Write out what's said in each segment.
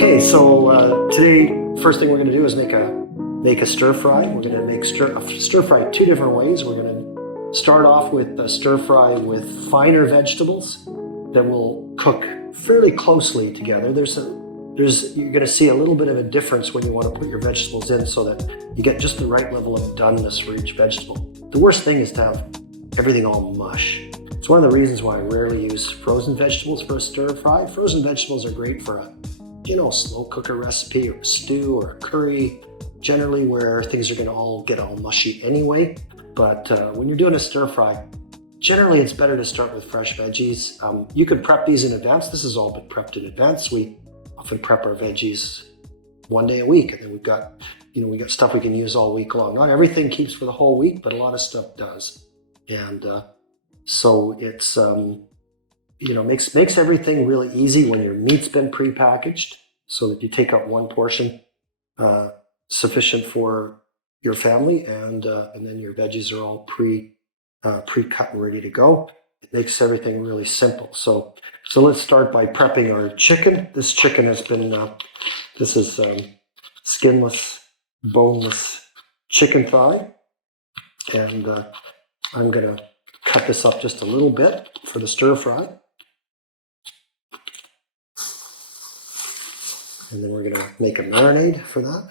Okay, so today, first thing we're going to do is make a stir fry. We're going to make stir fry two different ways. We're going to start off with a stir fry with finer vegetables that will cook fairly closely together. You're going to see a little bit of a difference when you want to put your vegetables in, so that you get just the right level of doneness for each vegetable. The worst thing is to have everything all mush. It's one of the reasons why I rarely use frozen vegetables for a stir fry. Frozen vegetables are great for a slow cooker recipe or a stew or a curry, generally where things are going to get all mushy anyway. But when you're doing a stir fry, generally it's better to start with fresh veggies. You could prep these in advance. This has all been prepped in advance. We often prep our veggies one day a week, and then we've got stuff we can use all week long. Not everything keeps for the whole week, but a lot of stuff does. And so it's makes everything really easy when your meat's been prepackaged, so that you take out one portion sufficient for your family, and then your veggies are all pre-cut and ready to go. It makes everything really simple. So let's start by prepping our chicken. This chicken has been this is skinless, boneless chicken thigh, and I'm gonna cut this up just a little bit for the stir fry. And then we're going to make a marinade for that.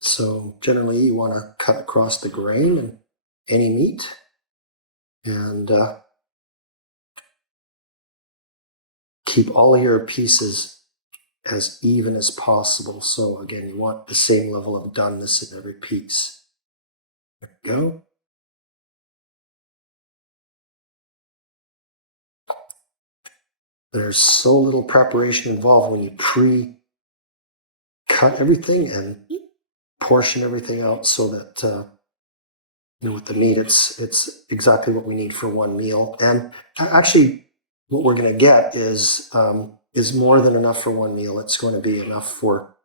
So generally you want to cut across the grain and any meat, and keep all of your pieces as even as possible. So again, you want the same level of doneness in every piece. There we go. There's so little preparation involved when you pre-cut everything and portion everything out, so that with the meat, it's exactly what we need for one meal. And actually, what we're going to get is more than enough for one meal. It's going to be enough for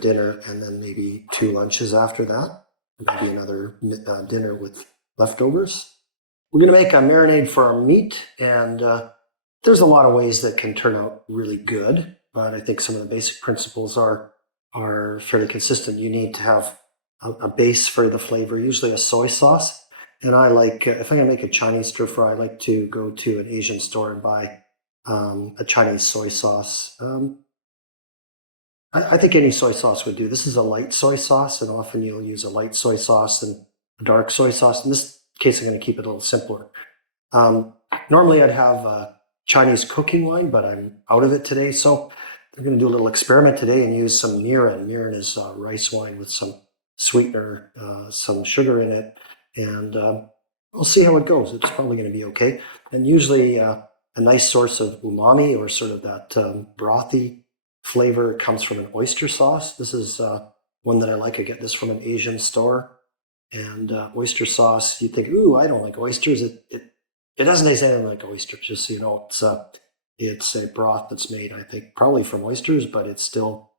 dinner, and then maybe 2 lunches after that, maybe another dinner with leftovers. We're going to make a marinade for our meat, and there's a lot of ways that can turn out really good, but I think some of the basic principles are fairly consistent. You need to have a base for the flavor, usually a soy sauce. And I like, if I'm going to make a Chinese stir fry, I like to go to an Asian store and buy a Chinese soy sauce. I think any soy sauce would do. This is a light soy sauce, and often you'll use a light soy sauce and a dark soy sauce. In this case, I'm going to keep it a little simpler. Normally I'd have Chinese cooking wine, but I'm out of it today. So I'm going to do a little experiment today and use some mirin. Mirin is rice wine with some sweetener, some sugar in it, and we'll see how it goes. It's probably going to be okay. And usually a nice source of umami, or sort of that brothy flavor, comes from an oyster sauce. This is one that I like. I get this from an Asian store. And oyster sauce, you think, ooh, I don't like oysters. It doesn't taste anything like oysters, just so you know. It's a broth that's made, I think, probably from oysters, but it's still,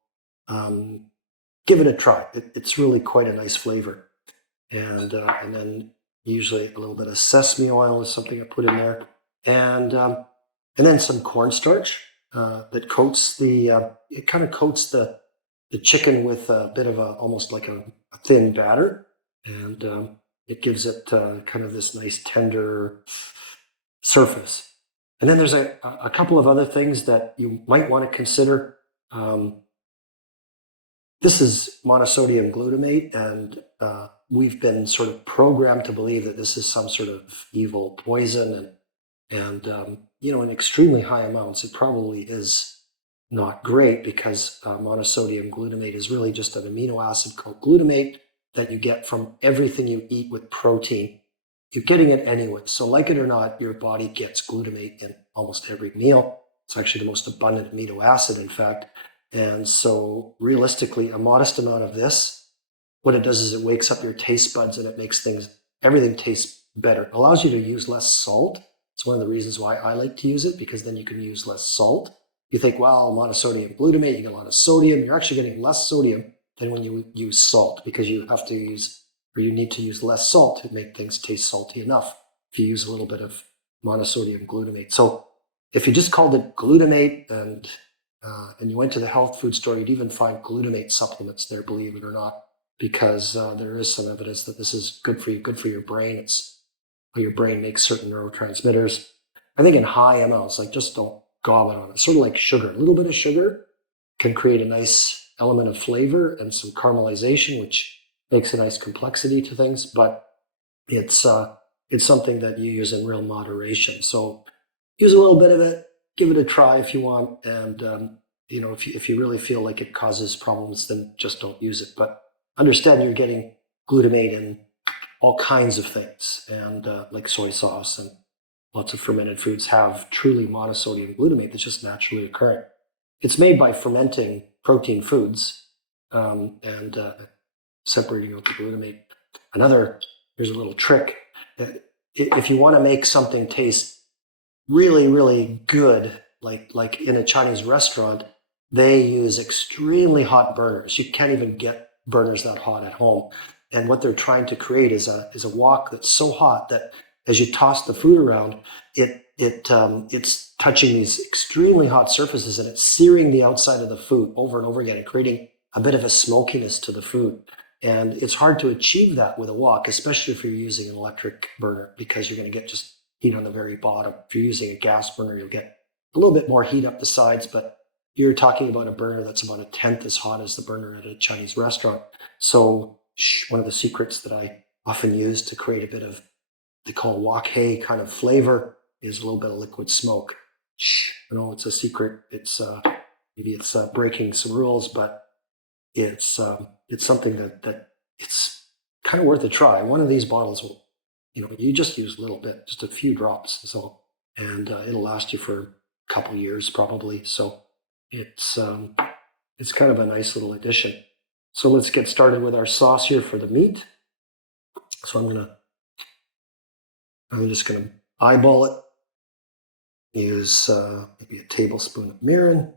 give it a try. It's really quite a nice flavor. And then usually a little bit of sesame oil is something I put in there. And then some cornstarch that coats it kind of coats the chicken with a bit of almost like a thin batter. And it gives it kind of this nice tender surface. And then there's a couple of other things that you might want to consider. This is monosodium glutamate, and we've been sort of programmed to believe that this is some sort of evil poison, and in extremely high amounts, it probably is not great, because monosodium glutamate is really just an amino acid called glutamate that you get from everything you eat with protein. You're getting it anyway. So like it or not, your body gets glutamate in almost every meal. It's actually the most abundant amino acid, in fact. And so realistically, a modest amount of this, what it does is it wakes up your taste buds, and it makes everything taste better. It allows you to use less salt. It's one of the reasons why I like to use it, because then you can use less salt. You think, wow, monosodium glutamate, you get a lot of sodium. You're actually getting less sodium than when you use salt, because you need to use less salt to make things taste salty enough if you use a little bit of monosodium glutamate. So if you just called it glutamate and and you went to the health food store, you'd even find glutamate supplements there, believe it or not, because there is some evidence that this is good for your brain. It's how your brain makes certain neurotransmitters. I think in high amounts, like just don't gob it on it. Sort of like sugar. A little bit of sugar can create a nice element of flavor and some caramelization, which makes a nice complexity to things, but it's something that you use in real moderation. So use a little bit of it, give it a try if you want, and if you really feel like it causes problems, then just don't use it. But understand you're getting glutamate in all kinds of things, and like soy sauce and lots of fermented foods have truly monosodium glutamate that's just naturally occurring. It's made by fermenting protein foods and separating out the glutamate. Here's a little trick. If you want to make something taste really, really good, like in a Chinese restaurant, they use extremely hot burners. You can't even get burners that hot at home. And what they're trying to create is a wok that's so hot that as you toss the food around, it's touching these extremely hot surfaces, and it's searing the outside of the food over and over again and creating a bit of a smokiness to the food. And it's hard to achieve that with a wok, especially if you're using an electric burner, because you're going to get just heat on the very bottom. If you're using a gas burner, you'll get a little bit more heat up the sides, but you're talking about a burner that's about a tenth as hot as the burner at a Chinese restaurant. So one of the secrets that I often use to create a bit of, they call wok hay kind of flavor, is a little bit of liquid smoke. I know it's a secret. It's maybe it's breaking some rules, but it's something that it's kind of worth a try. One of these bottles will, you just use a little bit, just a few drops, and it'll last you for a couple years probably. So it's kind of a nice little addition. So let's get started with our sauce here for the meat. So I'm just gonna eyeball it. Use maybe a tablespoon of mirin.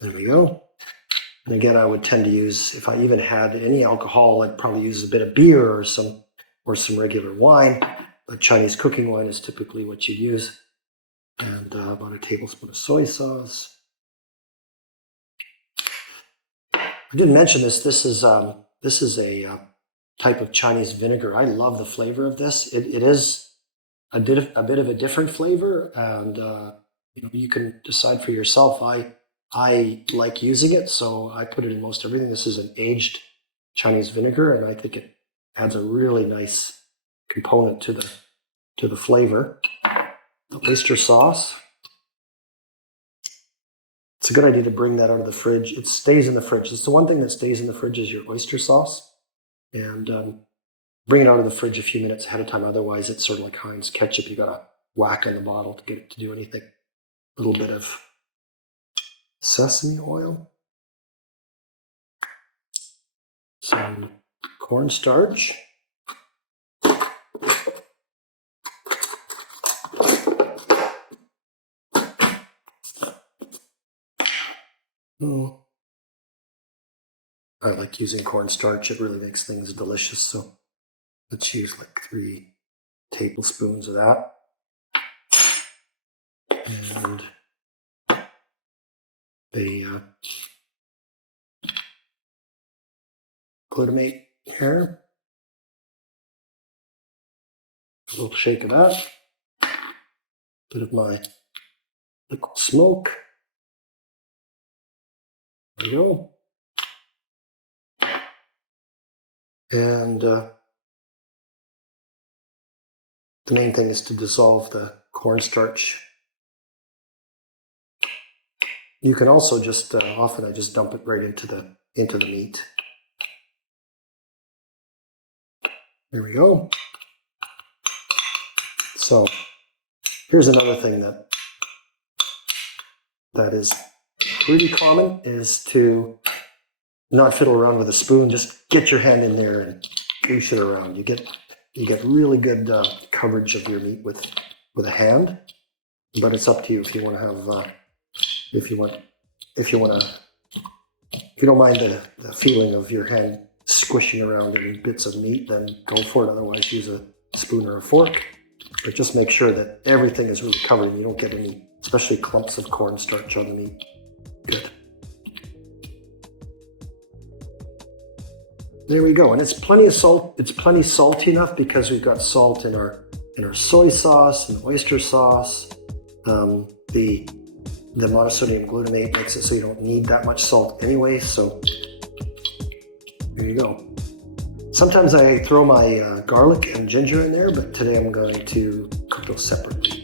There we go. And again, I would tend to use, if I even had any alcohol, I'd probably use a bit of beer or some regular wine. But Chinese cooking wine is typically what you use. And about a tablespoon of soy sauce. I didn't mention this. This is a type of Chinese vinegar. I love the flavor of this. It is a bit of a different flavor, and you can decide for yourself. I like using it, so I put it in most everything. This is an aged Chinese vinegar, and I think it adds a really nice component to the flavor. The oyster sauce. It's a good idea to bring that out of the fridge. It stays in the fridge. It's the one thing that stays in the fridge is your oyster sauce, and bring it out of the fridge a few minutes ahead of time. Otherwise, it's sort of like Heinz ketchup. You got to whack on the bottle to get it to do anything. A little bit of sesame oil, some cornstarch, I like using cornstarch. It really makes things delicious. So let's use like 3 tablespoons of that. And the glutamate here. A little shake of that. Bit of my liquid smoke. There we go. And the main thing is to dissolve the cornstarch. You can also just often I just dump it right into the meat. There we go. So here's another thing that is pretty common, is to not fiddle around with a spoon. Just get your hand in there and goosh it around. You get really good coverage of your meat with a hand, but it's up to you if you want to have if you don't mind the feeling of your hand squishing around in bits of meat, then go for it. Otherwise, use a spoon or a fork. But just make sure that everything is really covered and you don't get any, especially clumps of cornstarch on the meat. Good. There we go, and it's plenty of salt. It's plenty salty enough because we've got salt in our soy sauce and oyster sauce. The monosodium glutamate makes it so you don't need that much salt anyway. So there you go. Sometimes I throw my garlic and ginger in there, but today I'm going to cook those separately.